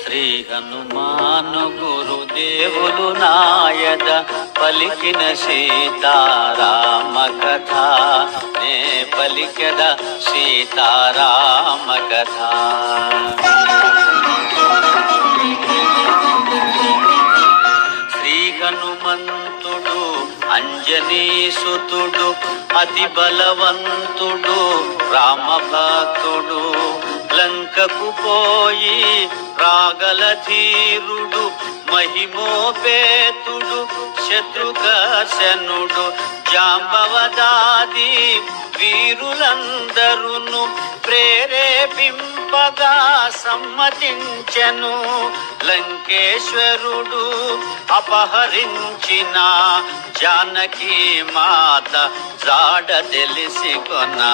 శ్రీ హనుమాను గురుదేవులు నాయద పలికిన సీతారామ కథ నే పలికద సీతారామ కథ. శ్రీ హనుమంతుడు అంజనీసుతుడు అతి బలవంతుడు రామభక్తుడు లంకకు పోయి రాగల ధీరుడు మహిమోపేతుడు శత్రుఘర్షణుడు జాంబవదాది వీరులందరును ప్రేరేపింపగా సమ్మతించెను. లంకేశ్వరుడు అపహరించిన జానకి మాత జాడ తెలిసి కొన్నా.